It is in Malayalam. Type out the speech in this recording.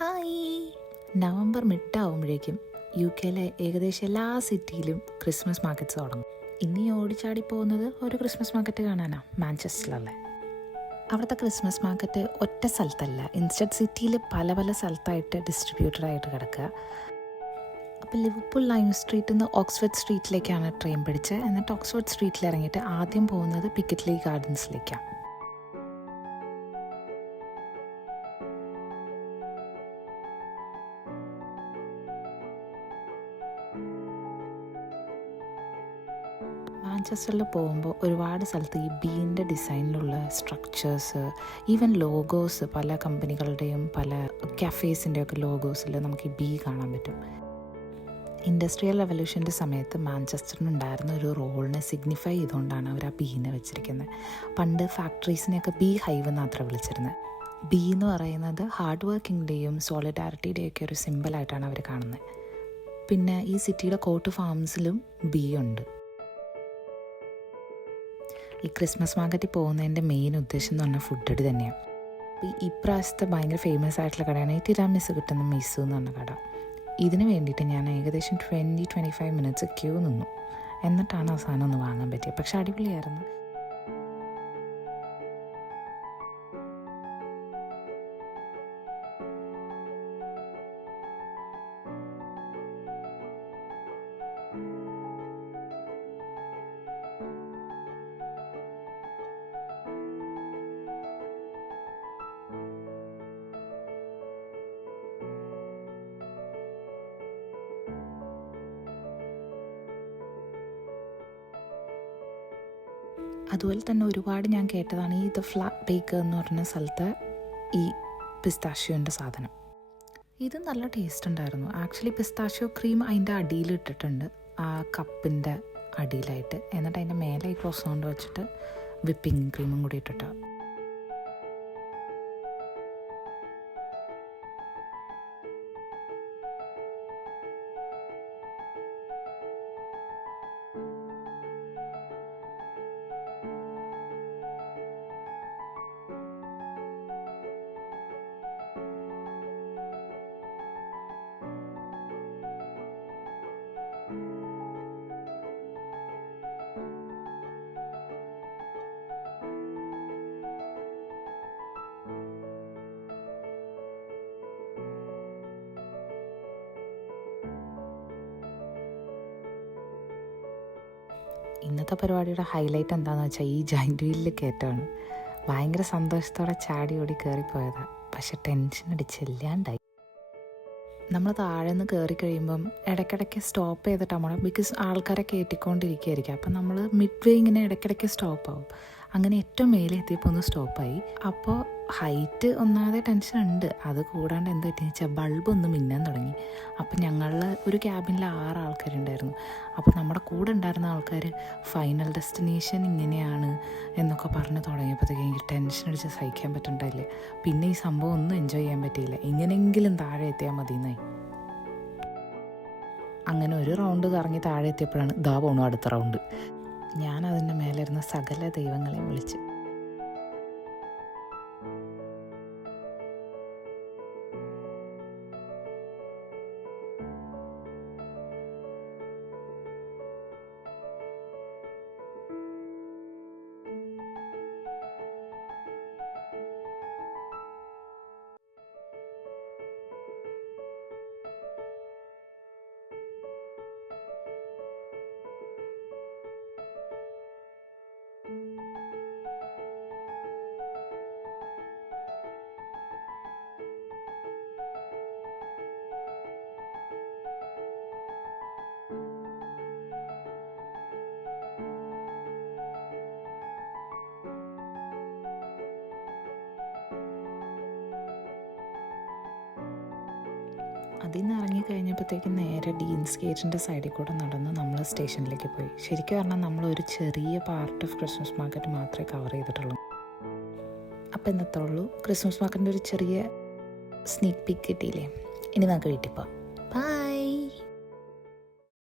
ഹായ്. നവംബർ മിഡാവുമ്പോഴേക്കും UK ഏകദേശം എല്ലാ സിറ്റിയിലും ക്രിസ്മസ് മാർക്കറ്റ്സ് തുടങ്ങും. ഇന്ന് ഈ ഓടിച്ചാടി പോകുന്നത് ഒരു ക്രിസ്മസ് മാർക്കറ്റ് കാണാനാണ്, മാഞ്ചസ്റ്ററിലല്ലേ. അവിടുത്തെ ക്രിസ്മസ് മാർക്കറ്റ് ഒറ്റ സ്ഥലത്തല്ല, ഇൻസ്റ്റഡ് സിറ്റിയിൽ പല പല സ്ഥലത്തായിട്ട് ഡിസ്ട്രിബ്യൂട്ടഡായിട്ട് കിടക്കുക. അപ്പോൾ ലിവർപൂൾ ലൈം സ്ട്രീറ്റിൽ നിന്ന് ഓക്സ്ഫോർഡ് സ്ട്രീറ്റിലേക്കാണ് ട്രെയിൻ പിടിച്ചത്. എന്നിട്ട് ഓക്സ്ഫോർഡ് സ്ട്രീറ്റിൽ ഇറങ്ങിയിട്ട് ആദ്യം പോകുന്നത് പിക്കറ്റ്ലി ഗാർഡൻസിലേക്കാണ്. മാഞ്ചസ്റ്ററിൽ പോകുമ്പോൾ ഒരുപാട് സ്ഥലത്ത് ഈ ബീൻ്റെ ഡിസൈനിലുള്ള സ്ട്രക്ചേഴ്സ്, ഈവൻ ലോഗോസ്, പല കമ്പനികളുടെയും പല കഫേസിൻ്റെയൊക്കെ ലോഗോസിൽ നമുക്ക് ഈ ബീ കാണാൻ പറ്റും. ഇൻഡസ്ട്രിയൽ റെവല്യൂഷൻ്റെ സമയത്ത് മാഞ്ചസ്റ്ററിനുണ്ടായിരുന്ന ഒരു റോളിനെ സിഗ്നിഫൈ ചെയ്തുകൊണ്ടാണ് അവർ ആ ബീനെ വെച്ചിരിക്കുന്നത്. പണ്ട് ഫാക്ടറീസിനെയൊക്കെ ബീ ഹൈവ് എന്നാത്ര വിളിച്ചിരുന്നത്. ബീ എന്ന് പറയുന്നത് ഹാർഡ് വർക്കിൻ്റെയും സോളിഡാരിറ്റിയുടെയും ഒക്കെ ഒരു സിമ്പിളായിട്ടാണ് അവർ കാണുന്നത്. പിന്നെ ഈ സിറ്റിയുടെ കോട്ട് ഫാംസിലും ബീ ഉണ്ട്. ഈ ക്രിസ്മസ് മാർക്കറ്റിൽ പോകുന്നതിൻ്റെ മെയിൻ ഉദ്ദേശം എന്ന് പറഞ്ഞാൽ ഫുഡ് അടി തന്നെയാണ്. അപ്പോൾ ഇപ്രാവശ്യത്തെ ഭയങ്കര ഫേമസ് ആയിട്ടുള്ള കടയാണ് ഈ തിരാമിസ് കിട്ടുന്ന മിസ്സു എന്ന് പറഞ്ഞ കട. ഇതിന് വേണ്ടിയിട്ട് ഞാൻ ഏകദേശം 20-25 മിനിറ്റ്സ് ക്യൂ നിന്നു. എന്നിട്ടാണ് ആ സാധനം ഒന്ന് വാങ്ങാൻ പറ്റിയത്. പക്ഷെ അടിപൊളിയായിരുന്നു. അതുപോലെ തന്നെ ഒരുപാട് ഞാൻ കേട്ടതാണ് ഈ ദ ഫ്ലാറ്റ് ബേക്കർ എന്ന് പറഞ്ഞ സ്ഥലത്ത് ഈ പിസ്താഷ്യോൻ്റെ സാധനം. ഇത് നല്ല ടേസ്റ്റ് ഉണ്ടായിരുന്നു. ആക്ച്വലി പിസ്താഷ്യോ ക്രീം അതിൻ്റെ അടിയിൽ ഇട്ടിട്ടുണ്ട്, ആ കപ്പിൻ്റെ അടിയിലായിട്ട്. എന്നിട്ട് അതിൻ്റെ മേലെ ഈ ക്രോസ് കൊണ്ട് വെച്ചിട്ട് വിപ്പിംഗ് ക്രീമും കൂടി ഇട്ടിട്ട്. ഇന്നത്തെ പരിപാടിയുടെ ഹൈലൈറ്റ് എന്താണെന്ന് വെച്ചാൽ ഈ ജോയിൻ്റ് വീലിൽ കയറ്റമാണ്. ഭയങ്കര സന്തോഷത്തോടെ ചാടി ഓടി കയറിപ്പോയതാണ്. പക്ഷെ ടെൻഷൻ അടിച്ചില്ലാണ്ടായി. നമ്മൾ താഴെ നിന്ന് കയറി കഴിയുമ്പം ഇടയ്ക്കിടയ്ക്ക് സ്റ്റോപ്പ് ചെയ്തിട്ടാണ് പോകണം. ബിക്കോസ് ആൾക്കാരെ കയറ്റിക്കൊണ്ടിരിക്കുകയായിരിക്കും. അപ്പം നമ്മൾ മിഡ് വേ ഇങ്ങനെ ഇടയ്ക്കിടയ്ക്ക് സ്റ്റോപ്പാവും. അങ്ങനെ ഏറ്റവും മേലെ എത്തിയപ്പോൾ ഒന്ന് സ്റ്റോപ്പായി. അപ്പോൾ ഹൈറ്റ് ഒന്നാമതെ ടെൻഷൻ ഉണ്ട്. അത് കൂടാണ്ട് എന്ത് പറ്റിയെന്ന് വെച്ചാൽ ബൾബ് ഒന്ന് മിന്നാൻ തുടങ്ങി. അപ്പം ഞങ്ങളിൽ ഒരു ക്യാബിനിൽ 6 ആൾക്കാരുണ്ടായിരുന്നു. അപ്പോൾ നമ്മുടെ കൂടെ ഉണ്ടായിരുന്ന ആൾക്കാർ ഫൈനൽ ഡെസ്റ്റിനേഷൻ ഇങ്ങനെയാണ് എന്നൊക്കെ പറഞ്ഞ് തുടങ്ങിയപ്പോഴത്തേക്ക് എനിക്ക് ടെൻഷൻ അടിച്ച് സഹിക്കാൻ പറ്റണ്ടായില്ല. പിന്നെ ഈ സംഭവം ഒന്നും എൻജോയ് ചെയ്യാൻ പറ്റിയില്ല. എങ്ങനെയെങ്കിലും താഴെ എത്തിയാൽ മതി എന്നായി. അങ്ങനെ ഒരു റൗണ്ട് കറങ്ങി താഴെ എത്തിയപ്പോഴാണ് ദാ പോണു അടുത്ത റൗണ്ട്. ഞാൻ അതിൻ്റെ മേലിരുന്ന സകല ദൈവങ്ങളെയും വിളിച്ച്. അതിൽ നിന്ന് ഇറങ്ങിക്കഴിഞ്ഞപ്പോഴത്തേക്കും നേരെ ഡീൻസ് ഗേറ്റിൻ്റെ സൈഡിൽ കൂടെ നടന്ന് നമ്മൾ സ്റ്റേഷനിലേക്ക് പോയി. ശരിക്കും പറഞ്ഞാൽ നമ്മളൊരു ചെറിയ പാർട്ട് ഓഫ് ക്രിസ്മസ് മാർക്കറ്റ് മാത്രമേ കവർ ചെയ്തിട്ടുള്ളൂ. അപ്പോൾ ഇന്നത്തെ ഉള്ളൂ. ക്രിസ്മസ് മാർക്കറ്റിൻ്റെ ഒരു ചെറിയ സ്നീക്ക് പീക്ക് കിട്ടിയില്ലേ. ഇനി നമുക്ക് വീട്ടിൽ പോകാം.